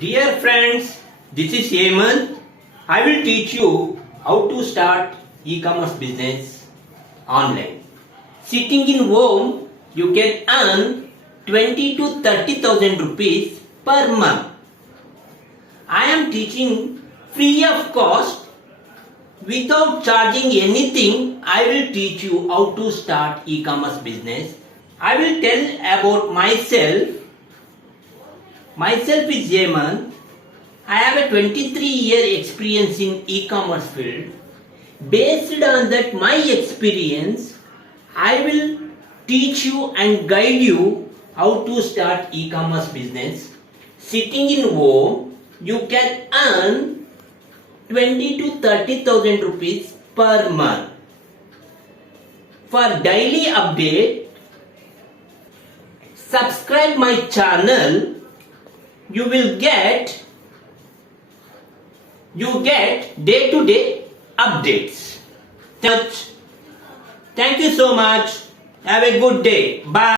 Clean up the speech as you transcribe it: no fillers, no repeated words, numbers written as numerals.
Dear friends, this is Hemant. I will teach you how to start e-commerce business online. Sitting in home, you can earn 20 to 30,000 rupees per month. I am teaching free of cost. Without charging anything, I will teach you how to start e-commerce business. I will tell about myself. Myself is Hemant. I have a 23-year experience in e-commerce field. Based on that my experience, I will teach you and guide you how to start e-commerce business. Sitting in home, you can earn 20 to 30,000 rupees per month. For daily update, subscribe my channel. You get day-to-day updates. Thank you so much. Have a good day. Bye.